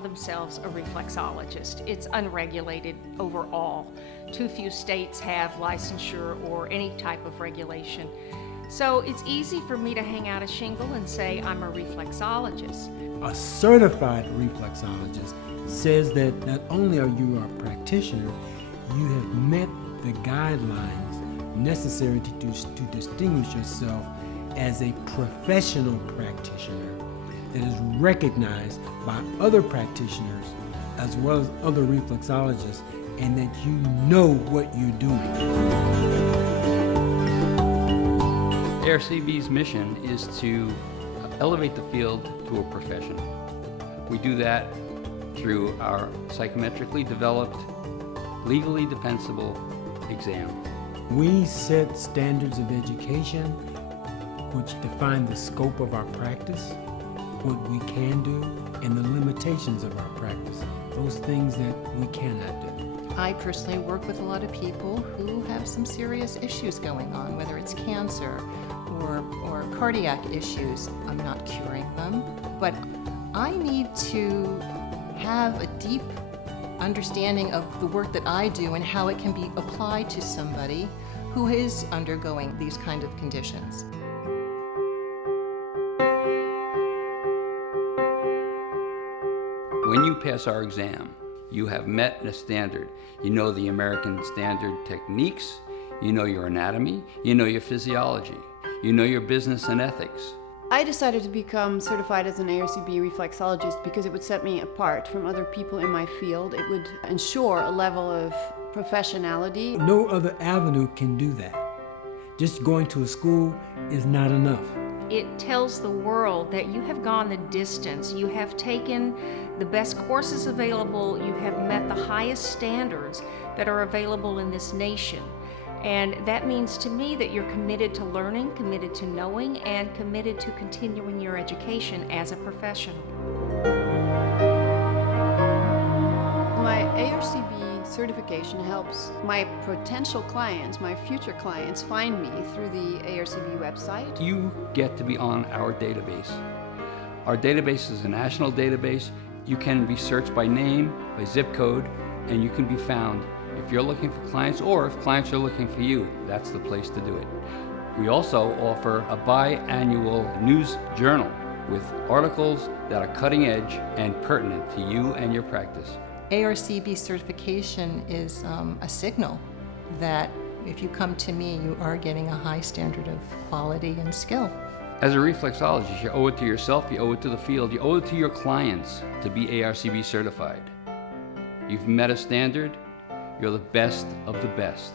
call themselves a reflexologist. It's unregulated overall. Too few states have licensure or any type of regulation. So it's easy for me to hang out a shingle and say I'm a reflexologist. A certified reflexologist says that not only are you a practitioner, you have met the guidelines necessary to distinguish yourself as a professional practitioner that is recognized by other practitioners as well as other reflexologists, and that you know what you're doing. ARCB's mission is to elevate the field to a profession. We do that through our psychometrically developed, legally defensible exam. We set standards of education which define the scope of our practice, what we can do, and the limitations of our practice, those things that we cannot do. I personally work with a lot of people who have some serious issues going on, whether it's cancer or cardiac issues. I'm not curing them, but I need to have a deep understanding of the work that I do and how it can be applied to somebody who is undergoing these kind of conditions. When you pass our exam, you have met a standard. You know the American standard techniques, you know your anatomy, you know your physiology, you know your business and ethics. I decided to become certified as an ARCB reflexologist because it would set me apart from other people in my field. It would ensure a level of professionality. No other avenue can do that. Just going to a school is not enough. It tells the world that you have gone the distance, you have taken the best courses available, you have met the highest standards that are available in this nation. And that means to me that you're committed to learning, committed to knowing, and committed to continuing your education as a professional. My ARCB certification helps my potential clients, my future clients, find me through the ARCB website. You get to be on our database. Our database is a national database. You can be searched by name, by zip code, and you can be found. If you're looking for clients, or if clients are looking for you, that's the place to do it. We also offer a biannual news journal with articles that are cutting edge and pertinent to you and your practice. ARCB certification is a signal that if you come to me, you are getting a high standard of quality and skill. As a reflexologist, you owe it to yourself, you owe it to the field, you owe it to your clients to be ARCB certified. You've met a standard, you're the best of the best.